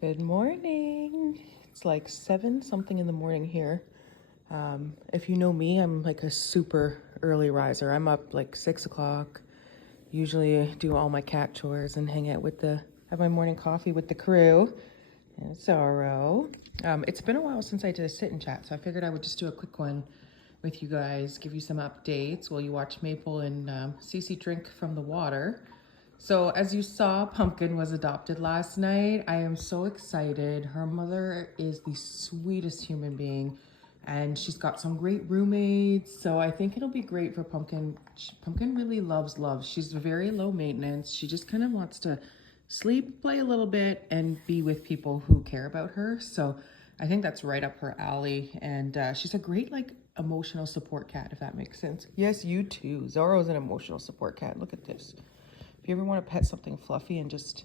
Good morning. It's like 7 something in the morning here. If you know me, I'm like a super early riser. I'm up like 6 o'clock. Usually do all my cat chores and hang out have my morning coffee with the crew. And Zorro. It's been a while since I did a sit and chat, so I figured I would just do a quick one with you guys, give you some updates while you watch Maple and Cece drink from the water. So as you saw, Pumpkin was adopted last night. I am so excited. Her mother is the sweetest human being and she's got some great roommates. So I think it'll be great for Pumpkin. Pumpkin really loves love. She's very low maintenance. She just kind of wants to sleep, play a little bit, and be with people who care about her. So I think that's right up her alley. And she's a great emotional support cat, if that makes sense. Yes, you too. Zorro's an emotional support cat. Look at this. If you ever want to pet something fluffy and just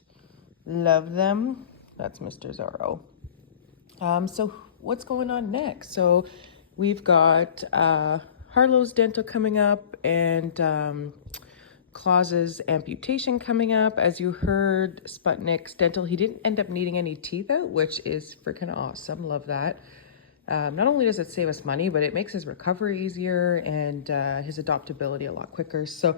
love them, that's Mr. Zorro. So what's going on next? So we've got Harlow's dental coming up and Claus's amputation coming up. As you heard, Sputnik's dental, he didn't end up needing any teeth out, which is freaking awesome. Love that. Not only does it save us money, but it makes his recovery easier and his adoptability a lot quicker. So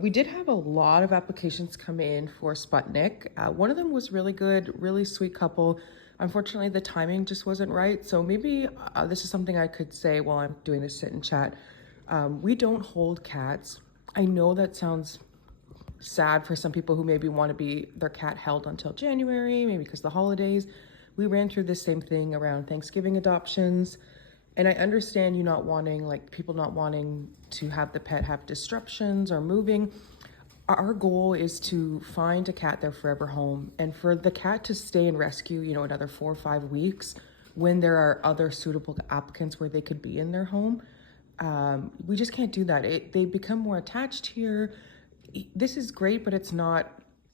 we did have a lot of applications come in for Sputnik. One of them was really good, really sweet couple. Unfortunately, the timing just wasn't right. So maybe this is something I could say while I'm doing this sit and chat. We don't hold cats. I know that sounds sad for some people who maybe want to be their cat held until January, maybe because of the holidays. We ran through the same thing around Thanksgiving adoptions. And I understand you not wanting, people not wanting to have the pet have disruptions or moving. Our goal is to find a cat their forever home and for the cat to stay in rescue, another 4 or 5 weeks when there are other suitable applicants where they could be in their home. We just can't do that. They become more attached here. This is great, but it's not,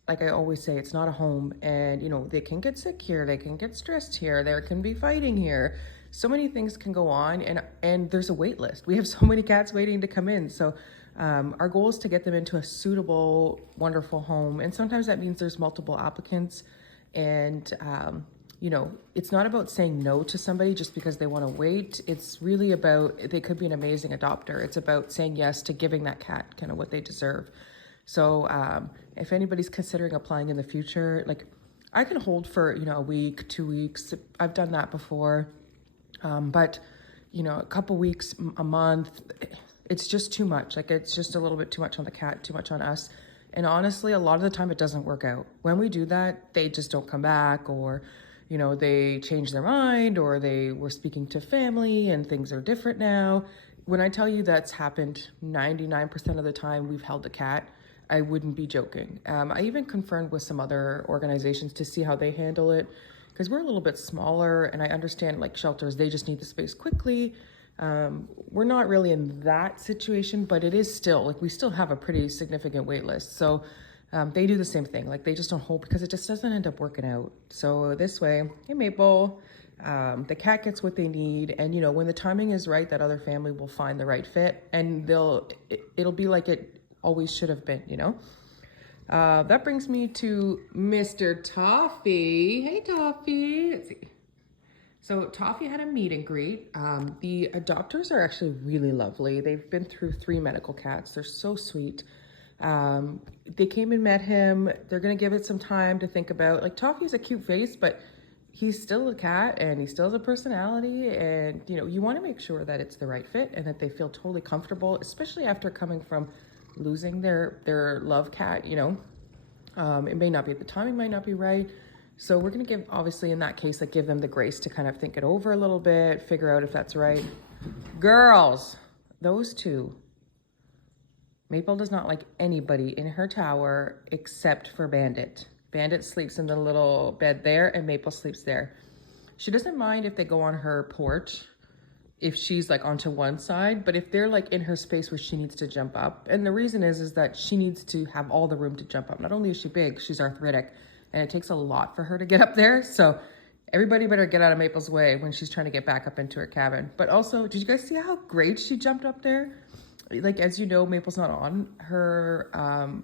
like I always say, it's not a home. And, they can get sick here. They can get stressed here. There can be fighting here. So many things can go on, and there's a wait list. We have so many cats waiting to come in. So our goal is to get them into a suitable, wonderful home. And sometimes that means there's multiple applicants. And, it's not about saying no to somebody just because they want to wait. It's really about, they could be an amazing adopter. It's about saying yes to giving that cat kind of what they deserve. So if anybody's considering applying in the future, I can hold for, a week, 2 weeks. I've done that before. But, a couple weeks, a month, it's just too much. It's just a little bit too much on the cat, too much on us. And honestly, a lot of the time it doesn't work out. When we do that, they just don't come back, or, they change their mind, or they were speaking to family and things are different now. When I tell you that's happened 99% of the time we've held a cat, I wouldn't be joking. I even confirmed with some other organizations to see how they handle it, because we're a little bit smaller, and I understand shelters, they just need the space quickly. We're not really in that situation, but it is still, we still have a pretty significant wait list. So they do the same thing. They just don't hold because it just doesn't end up working out. So this way, hey Maple, the cat gets what they need. And when the timing is right, that other family will find the right fit, and it'll be like it always should have been, That brings me to Mr. Toffee. Hey, Toffee. Let's see. So Toffee had a meet and greet. The adopters are actually really lovely. They've been through 3 medical cats. They're so sweet. They came and met him. They're going to give it some time to think about. Toffee's a cute face, but he's still a cat and he still has a personality. And, you want to make sure that it's the right fit and that they feel totally comfortable, especially after coming from losing their love cat, it may not be, the timing might not be right. So we're going to give, obviously in that case, give them the grace to kind of think it over a little bit, figure out if that's right. Girls, those two, Maple does not like anybody in her tower except for Bandit. Bandit sleeps in the little bed there and Maple sleeps there. She doesn't mind if they go on her porch, if she's onto one side, but if they're in her space where she needs to jump up, and the reason is that she needs to have all the room to jump up. Not only is she big, she's arthritic, and it takes a lot for her to get up there. So everybody better get out of Maple's way when she's trying to get back up into her cabin. But also, did you guys see how great she jumped up there? As you know, Maple's not on her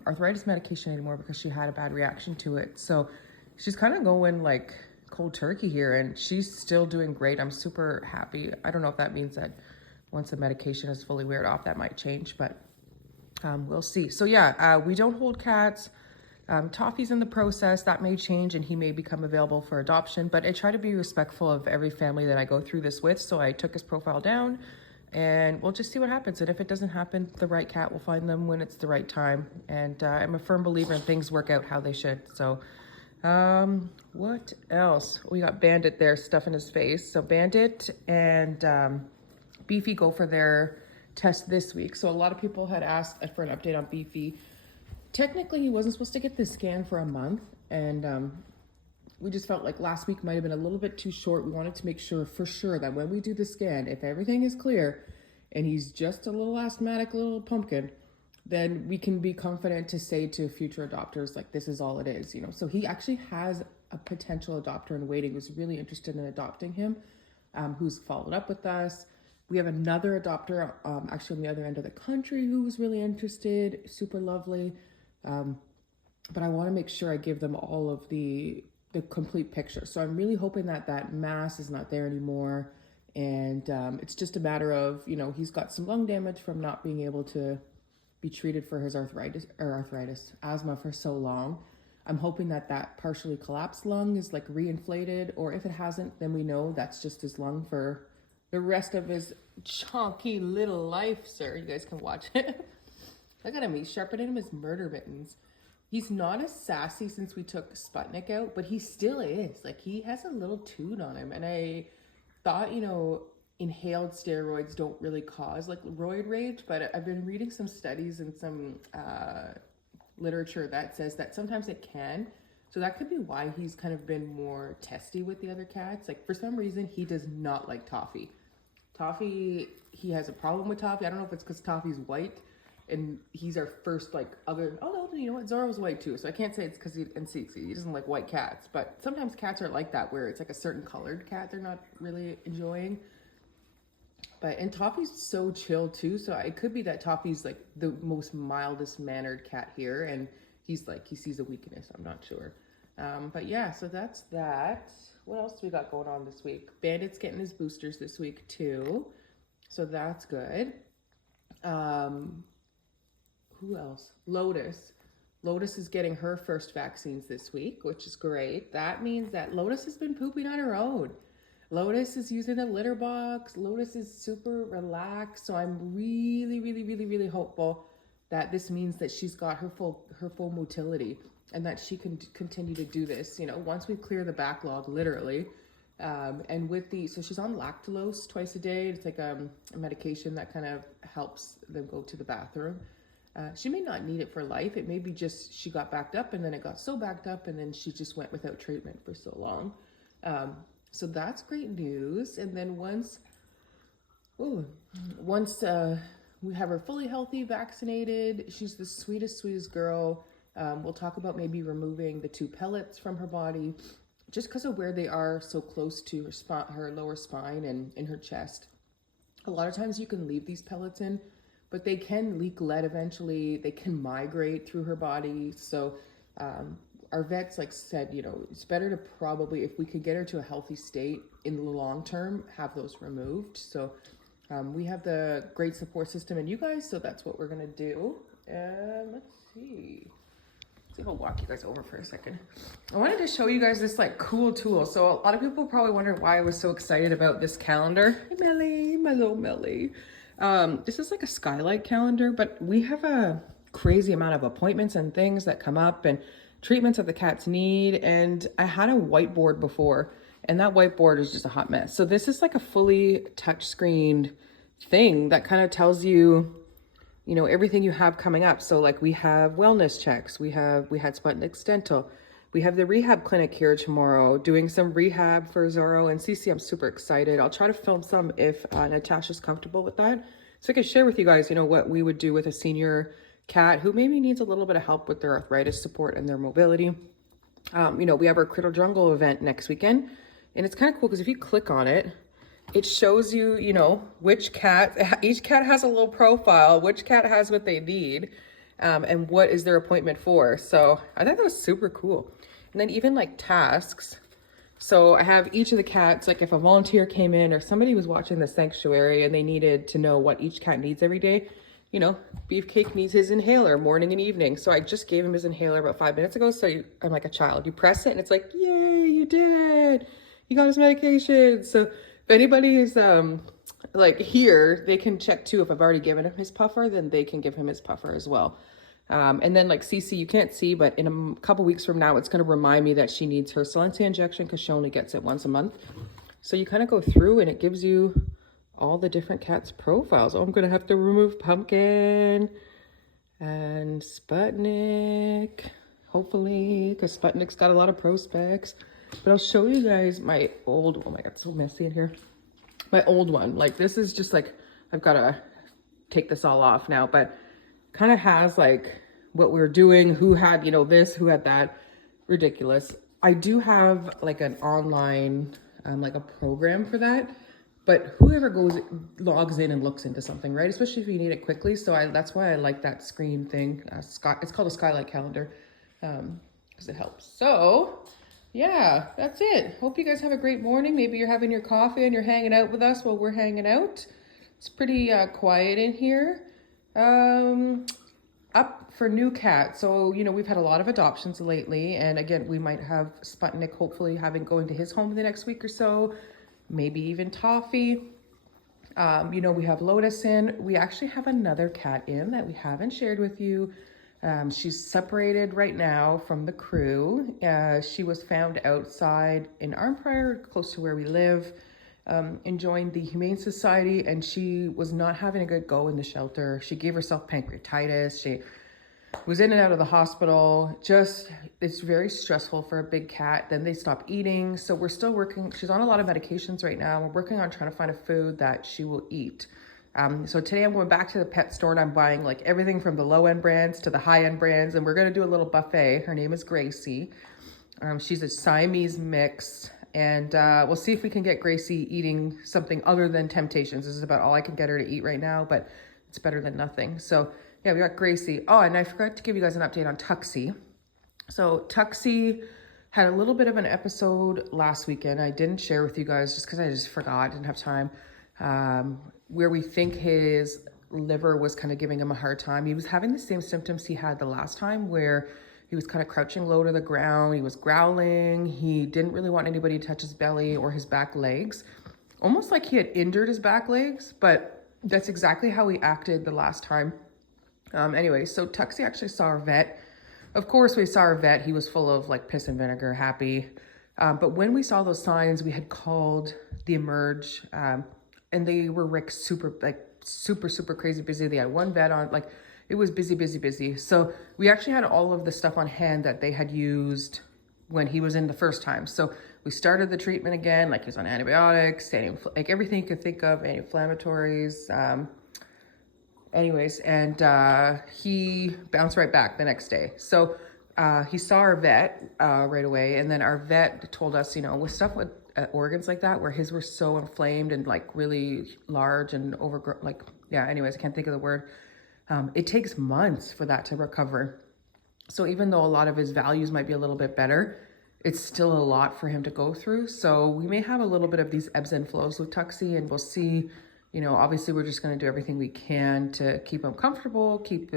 arthritis medication anymore because she had a bad reaction to it. So she's kind of going cold turkey here, and she's still doing great. I'm super happy. I don't know if that means that once the medication is fully weared off, that might change, but we'll see. So yeah, we don't hold cats. Toffee's in the process. That may change and he may become available for adoption, but I try to be respectful of every family that I go through this with. So I took his profile down and we'll just see what happens. And if it doesn't happen, the right cat will find them when it's the right time. And I'm a firm believer in things work out how they should. So what else? We got Bandit there stuffing his face. So Bandit and Beefy go for their test this week. So a lot of people had asked for an update on Beefy. Technically, he wasn't supposed to get this scan for a month, and we just felt like last week might have been a little bit too short. We wanted to make sure for sure that when we do the scan, if everything is clear and he's just a little asthmatic little pumpkin, then we can be confident to say to future adopters, like, this is all it is, you know. So he actually has a potential adopter in waiting who's really interested in adopting him, who's followed up with us. We have another adopter actually on the other end of the country who was really interested, super lovely. But I want to make sure I give them all of the complete picture. So I'm really hoping that that mass is not there anymore. And it's just a matter of, you know, he's got some lung damage from not being able to be treated for his asthma for so long. I'm hoping that that partially collapsed lung is like reinflated, or if it hasn't, then we know that's just his lung for the rest of his chonky little life, sir. You guys can watch it. Look at him, he's sharpening his murder mittens. He's not as sassy since we took Sputnik out, but he still is. Like, he has a little tune on him. And I thought, you know, inhaled steroids don't really cause like roid rage, but I've been reading some studies and some literature that says that sometimes it can. So that could be why he's kind of been more testy with the other cats. Like, for some reason, he does not like Toffee. Toffee, he has a problem with Toffee. I don't know if it's because Toffee's white and he's our first like other, oh no, you know what, Zorro's white too. So I can't say it's because he doesn't like white cats, but sometimes cats are like that where it's like a certain colored cat they're not really enjoying. But, and Toffee's so chill too. So it could be that Toffee's like the most mildest mannered cat here. And he's like, he sees a weakness. I'm not sure. But yeah, so that's that. What else do we got going on this week? Bandit's getting his boosters this week too. So that's good. Who else? Lotus. Lotus is getting her first vaccines this week, which is great. That means that Lotus has been pooping on her own. Lotus is using a litter box. Lotus is super relaxed. So I'm really, really, really, really hopeful that this means that she's got her full motility and that she can continue to do this, you know, once we clear the backlog, literally. And with so she's on lactulose twice a day. It's like a medication that kind of helps them go to the bathroom. She may not need it for life. It may be just she got backed up and then it got so backed up and then she just went without treatment for so long. So that's great news. And then once we have her fully healthy, vaccinated, she's the sweetest, sweetest girl. We'll talk about maybe removing the 2 pellets from her body just because of where they are so close to her lower spine and in her chest. A lot of times you can leave these pellets in, but they can leak lead eventually. They can migrate through her body. So our vets said, you know, it's better to probably, if we could get her to a healthy state in the long term, have those removed. So we have the great support system in you guys. So that's what we're going to do. Let's see. If I'll walk you guys over for a second. I wanted to show you guys this cool tool. So a lot of people probably wonder why I was so excited about this calendar. Hey Melly, my little Melly. This is like a skylight calendar, but we have a crazy amount of appointments and things that come up and treatments that the cats need. And I had a whiteboard before and that whiteboard is just a hot mess. So this is like a fully touchscreened thing that kind of tells you, you know, everything you have coming up. So we have wellness checks. We had Sputnik Dental. We have the rehab clinic here tomorrow, doing some rehab for Zorro and Cece. I'm super excited. I'll try to film some if Natasha's comfortable with that. So I can share with you guys, you know, what we would do with a senior cat who maybe needs a little bit of help with their arthritis support and their mobility. You know, we have our Critter Jungle event next weekend. And it's kind of cool because if you click on it, it shows you, you know, which cat, each cat has a little profile, which cat has what they need, and what is their appointment for. So I thought that was super cool. And then even tasks. So I have each of the cats, like if a volunteer came in or somebody was watching the sanctuary and they needed to know what each cat needs every day, you know, Beefcake needs his inhaler morning and evening. So I just gave him his inhaler about 5 minutes ago. So I'm like a child. You press it and it's like, yay, you did. You got his medication. So if anybody is like here, they can check too. If I've already given him his puffer, then they can give him his puffer as well. And then like Cece, you can't see, but in a couple weeks from now, it's going to remind me that she needs her Solensia injection because she only gets it once a month. So you kind of go through and it gives you all the different cats' profiles. Oh, I'm going to have to remove Pumpkin and Sputnik, hopefully, because Sputnik's got a lot of prospects. But I'll show you guys my old, oh my God, it's so messy in here. My old one, like this is just like, I've got to take this all off now, but kind of has like what we're doing, who had, you know, this, who had that. Ridiculous. I do have like an online, like a program for that, but whoever logs in and looks into something, right? Especially if you need it quickly. So that's why I like that screen thing. It's called a Skylight Calendar, because it helps. So yeah, that's it. Hope you guys have a great morning. Maybe you're having your coffee and you're hanging out with us while we're hanging out. It's pretty quiet in here. Up for new cat. So, you know, we've had a lot of adoptions lately. And again, we might have Sputnik hopefully going to his home in the next week or so. Maybe even Toffee. You know, we have Lotus in. We actually have another cat in that we haven't shared with you. She's separated right now from the crew. She was found outside in Arnprior, close to where we live. Enjoying the Humane Society, and she was not having a good go in the shelter. She gave herself pancreatitis. She was in and out of the hospital. Just, it's very stressful for a big cat. Then they stop eating. So we're still working. She's on a lot of medications right now. We're working on trying to find a food that she will eat. So today I'm going back to the pet store and I'm buying like everything from the low end brands to the high end brands. And we're going to do a little buffet. Her name is Gracie. She's a Siamese mix. And we'll see if we can get Gracie eating something other than Temptations. This is about all I can get her to eat right now, but it's better than nothing. So yeah, we got Gracie. Oh, and I forgot to give you guys an update on Tuxie. So Tuxie had a little bit of an episode last weekend. I didn't share with you guys just because I just forgot, didn't have time, where we think his liver was kind of giving him a hard time. He was having the same symptoms he had the last time, where he was kind of crouching low to the ground. He was growling. He didn't really want anybody to touch his belly or his back legs. Almost like he had injured his back legs, but that's exactly how he acted the last time. Anyway, so Tuxie actually saw our vet. Of course, we saw our vet. He was full of like piss and vinegar, happy. But when we saw those signs, we had called the Emerge, and they were like super crazy busy. They had one vet on, like, it was busy. So we actually had all of the stuff on hand that they had used when he was in the first time. So we started the treatment again, like he was on antibiotics, like everything you could think of, anti-inflammatories. Anyways, and he bounced right back the next day. So he saw our vet right away. And then our vet told us, you know, with stuff with organs like that, where his were so inflamed and like really large and overgrown, like, yeah, anyways, I can't think of the word. It takes months for that to recover. So even though a lot of his values might be a little bit better, it's still a lot for him to go through. So we may have a little bit of these ebbs and flows with Tuxie, and we'll see, you know, obviously we're just going to do everything we can to keep him comfortable, keep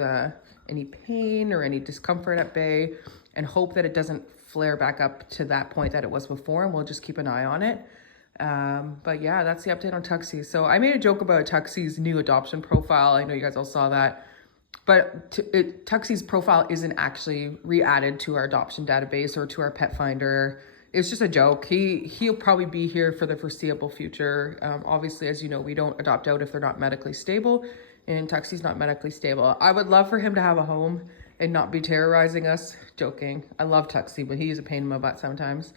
any pain or any discomfort at bay, and hope that it doesn't flare back up to that point that it was before, and we'll just keep an eye on it. But yeah, that's the update on Tuxie. So I made a joke about Tuxie's new adoption profile. I know you guys all saw that, but Tuxie's profile isn't actually re-added to our adoption database or to our pet finder. It's just a joke. He'll probably be here for the foreseeable future. Obviously, as you know, we don't adopt out if they're not medically stable, and Tuxie's not medically stable. I would love for him to have a home and not be terrorizing us. Joking. I love Tuxie, but he's a pain in my butt sometimes.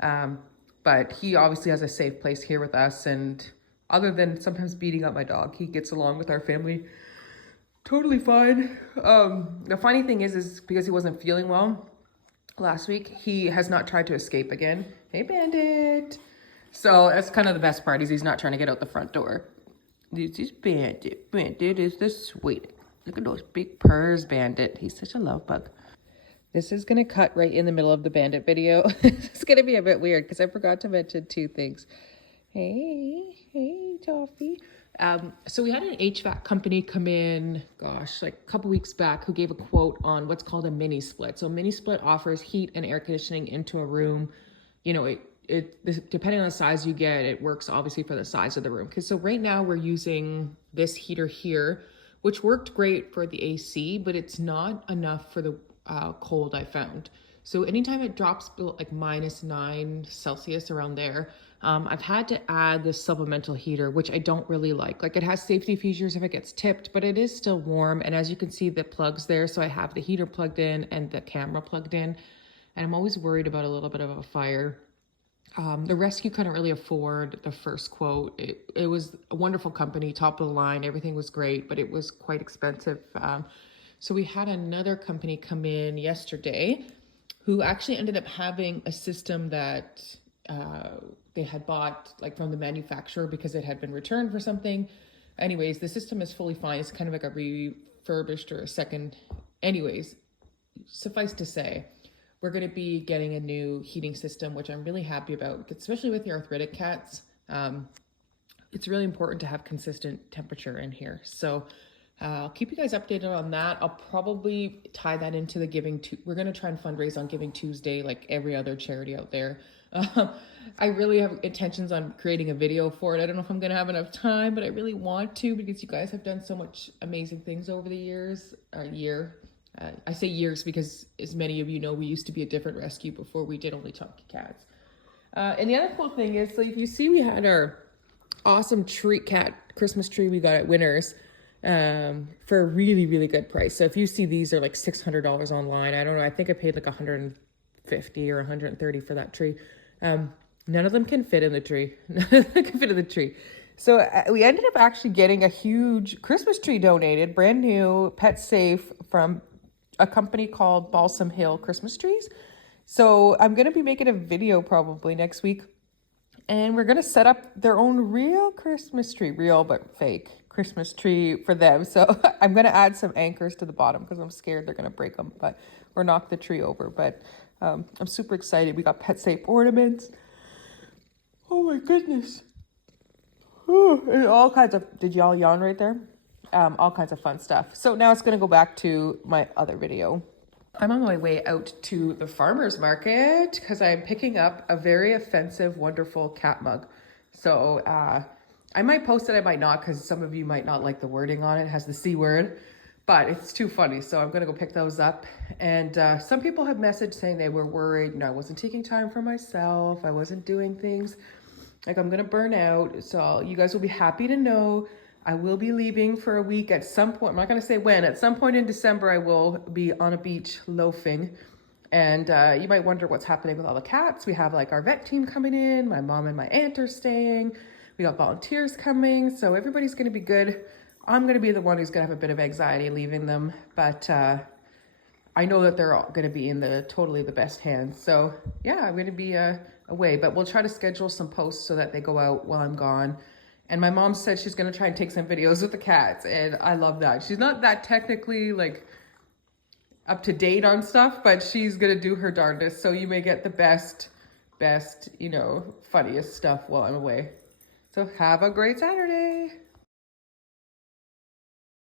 But he obviously has a safe place here with us. And other than sometimes beating up my dog, he gets along with our family totally fine. The funny thing is because he wasn't feeling well last week, he has not tried to escape again. Hey, Bandit. So that's kind of the best part, is he's not trying to get out the front door. This is Bandit. Bandit is the sweet. Look at those big purrs, Bandit. He's such a love bug. This is going to cut right in the middle of the bandit video. It's going to be a bit weird because I forgot to mention two things. Hey, Toffee. So we had an HVAC company come in, gosh, like a couple weeks back, who gave a quote on what's called a mini split. So a mini split offers heat and air conditioning into a room. You know, it depending on the size you get, it works obviously for the size of the room. Because so right now we're using this heater here, which worked great for the AC, but it's not enough for the cold, I found. So anytime it drops below like -9 Celsius around there, I've had to add this supplemental heater, which I don't really like. Like, it has safety features if it gets tipped, but it is still warm. And as you can see, the plug's there. So I have the heater plugged in and the camera plugged in. And I'm always worried about a little bit of a fire. The rescue couldn't really afford the first quote. It was a wonderful company, top of the line. Everything was great, but it was quite expensive. So we had another company come in yesterday who actually ended up having a system that they had bought like from the manufacturer because it had been returned for something. Anyways, the system is fully fine. It's kind of like a refurbished or a second. Anyways, suffice to say, we're going to be getting a new heating system, which I'm really happy about, especially with the arthritic cats. It's really important to have consistent temperature in here. So I'll keep you guys updated on that. I'll probably tie that into the Giving Tuesday. We're going to try and fundraise on Giving Tuesday, like every other charity out there. I really have intentions on creating a video for it. I don't know if I'm going to have enough time, but I really want to, because you guys have done so much amazing things over the years. I say years because, as many of you know, we used to be a different rescue before we did only chunky cats. And the other cool thing is, so if you see, we had our awesome Christmas tree we got at Winners for a really, really good price. So if you see, these are like $600 online. I don't know. I think I paid like $150 or $130 for that tree. None of them can fit in the tree. None of them can fit in the tree. So we ended up actually getting a huge Christmas tree donated, brand new, pet safe, from a company called Balsam Hill Christmas Trees. So I'm going to be making a video probably next week, and we're going to set up their own real Christmas tree, real but fake Christmas tree for them. So I'm going to add some anchors to the bottom because I'm scared they're going to break them, but or knock the tree over. But I'm super excited. We got pet safe ornaments. Oh my goodness. And all kinds of, did y'all yawn right there? All kinds of fun stuff. So now it's going to go back to my other video. I'm on my way out to the farmer's market because I'm picking up a very offensive, wonderful cat mug. So I might post it, I might not, because some of you might not like the wording on it. It has the C word, but it's too funny. So I'm going to go pick those up. And some people have messaged saying they were worried. You know, I wasn't taking time for myself. I wasn't doing things. Like, I'm going to burn out. So you guys will be happy to know I will be leaving for a week at some point. I'm not going to say when. At some point in December, I will be on a beach loafing. And you might wonder what's happening with all the cats. We have like our vet team coming in. My mom and my aunt are staying. We got volunteers coming. So everybody's going to be good. I'm going to be the one who's going to have a bit of anxiety leaving them. But I know that they're all going to be in totally the best hands. So yeah, I'm going to be away. But we'll try to schedule some posts so that they go out while I'm gone. And my mom said she's going to try and take some videos with the cats. And I love that. She's not that technically like up to date on stuff, but she's going to do her darndest. So you may get the best, you know, funniest stuff while I'm away. So have a great Saturday.